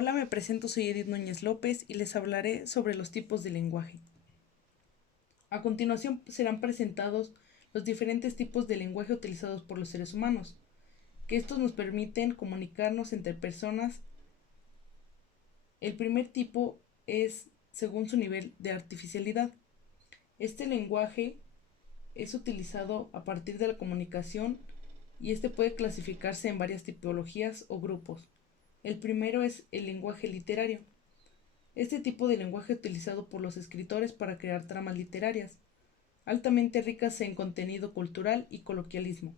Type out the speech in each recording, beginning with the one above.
Hola, me presento, soy Edith Núñez López y les hablaré sobre los tipos de lenguaje. A continuación serán presentados los diferentes tipos de lenguaje utilizados por los seres humanos, que estos nos permiten comunicarnos entre personas. El primer tipo es según su nivel de artificialidad. Este lenguaje es utilizado a partir de la comunicación y este puede clasificarse en varias tipologías o grupos. El primero es el lenguaje literario. Este tipo de lenguaje es utilizado por los escritores para crear tramas literarias, altamente ricas en contenido cultural y coloquialismo.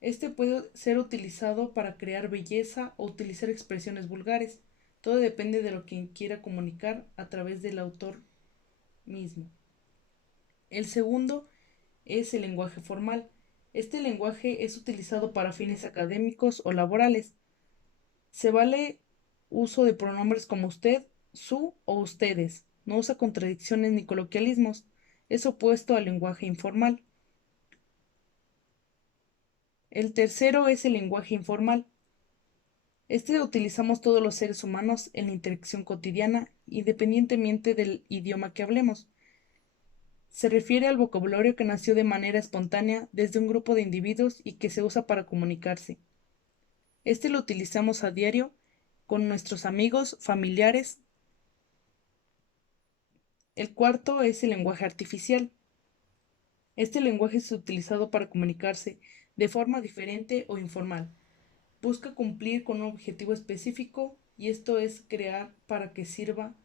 Este puede ser utilizado para crear belleza o utilizar expresiones vulgares. Todo depende de lo que quiera comunicar a través del autor mismo. El segundo es el lenguaje formal. Este lenguaje es utilizado para fines académicos o laborales. Se vale uso de pronombres como usted, su o ustedes. No usa contradicciones ni coloquialismos. Es opuesto al lenguaje informal. El tercero es el lenguaje informal. Este lo utilizamos todos los seres humanos en la interacción cotidiana, independientemente del idioma que hablemos. Se refiere al vocabulario que nació de manera espontánea desde un grupo de individuos y que se usa para comunicarse. Este lo utilizamos a diario con nuestros amigos, familiares. El cuarto es el lenguaje artificial. Este lenguaje es utilizado para comunicarse de forma diferente o informal. Busca cumplir con un objetivo específico y esto es crear para que sirva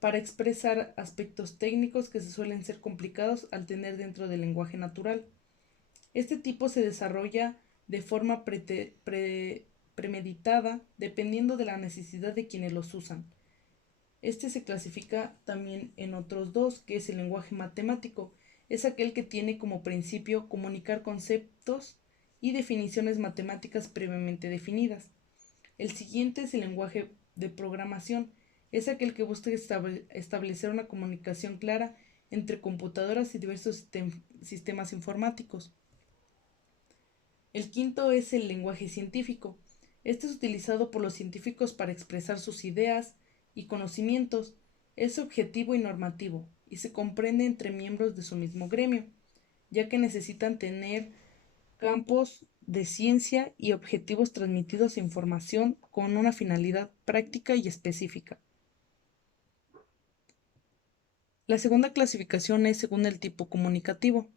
para expresar aspectos técnicos que se suelen ser complicados al tener dentro del lenguaje natural. Este tipo se desarrolla de forma premeditada dependiendo de la necesidad de quienes los usan. Este se clasifica también en otros dos, que es el lenguaje matemático. Es aquel que tiene como principio comunicar conceptos y definiciones matemáticas previamente definidas. El siguiente es el lenguaje de programación. Es aquel que busca establecer una comunicación clara entre computadoras y diversos sistemas informáticos. El quinto es el lenguaje científico. Este es utilizado por los científicos para expresar sus ideas y conocimientos. Es objetivo y normativo y se comprende entre miembros de su mismo gremio, ya que necesitan tener campos de ciencia y objetivos transmitidos e información con una finalidad práctica y específica. La segunda clasificación es según el tipo comunicativo.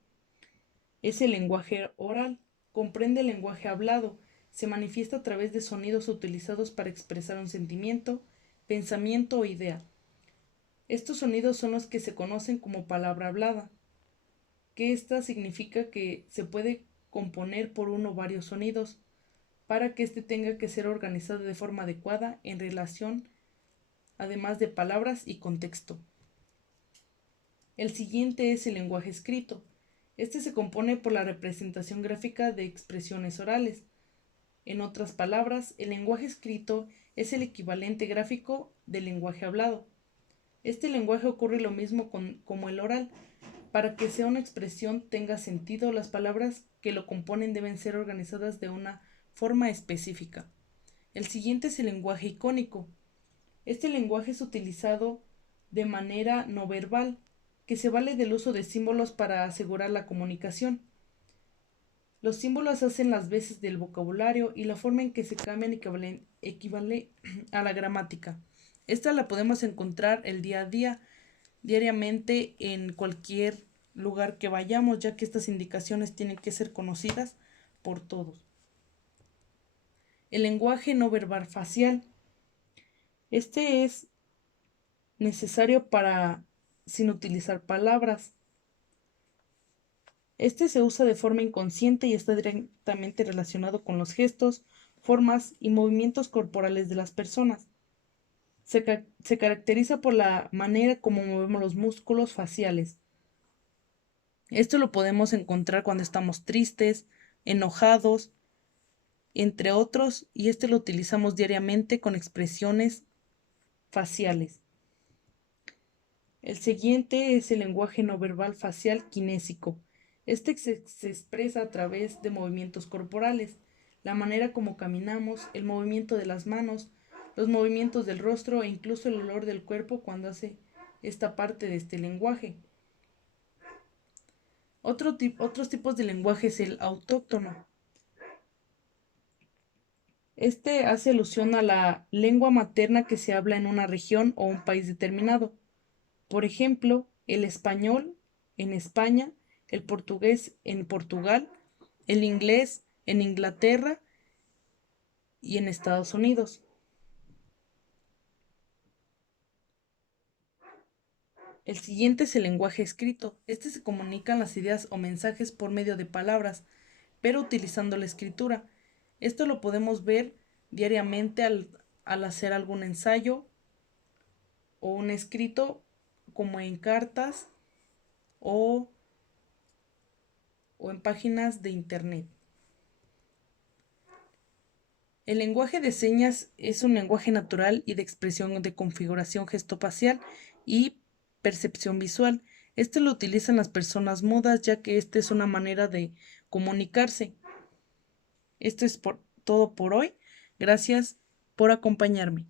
Es el lenguaje oral. Comprende el lenguaje hablado. Se manifiesta a través de sonidos utilizados para expresar un sentimiento, pensamiento o idea. Estos sonidos son los que se conocen como palabra hablada, que esta significa que se puede componer por uno o varios sonidos para que éste tenga que ser organizado de forma adecuada en relación, además de palabras y contexto. El siguiente es el lenguaje escrito. Este se compone por la representación gráfica de expresiones orales. En otras palabras, el lenguaje escrito es el equivalente gráfico del lenguaje hablado. Este lenguaje ocurre lo mismo como el oral. Para que sea una expresión tenga sentido, las palabras que lo componen deben ser organizadas de una forma específica. El siguiente es el lenguaje icónico. Este lenguaje es utilizado de manera no verbal, que se vale del uso de símbolos para asegurar la comunicación. Los símbolos hacen las veces del vocabulario y la forma en que se cambian equivale a la gramática. Esta la podemos encontrar el día a día, diariamente en cualquier lugar que vayamos, ya que estas indicaciones tienen que ser conocidas por todos. El lenguaje no verbal facial. Este es necesario para sin utilizar palabras. Este se usa de forma inconsciente y está directamente relacionado con los gestos, formas y movimientos corporales de las personas. Se caracteriza por la manera como movemos los músculos faciales. Esto lo podemos encontrar cuando estamos tristes, enojados, entre otros, y este lo utilizamos diariamente con expresiones faciales. El siguiente es el lenguaje no verbal facial kinésico. Este se expresa a través de movimientos corporales, la manera como caminamos, el movimiento de las manos, los movimientos del rostro e incluso el olor del cuerpo cuando hace esta parte de este lenguaje. Otros tipos de lenguaje es el autóctono. Este hace alusión a la lengua materna que se habla en una región o un país determinado. Por ejemplo, el español en España, el portugués en Portugal, el inglés en Inglaterra y en Estados Unidos. El siguiente es el lenguaje escrito. Este se comunican las ideas o mensajes por medio de palabras, pero utilizando la escritura. Esto lo podemos ver diariamente al hacer algún ensayo o un escrito, como en cartas o, o en páginas de internet. El lenguaje de señas es un lenguaje natural y de expresión de configuración gestofacial y percepción visual. Este lo utilizan las personas mudas, ya que esta es una manera de comunicarse. Esto es todo por hoy. Gracias por acompañarme.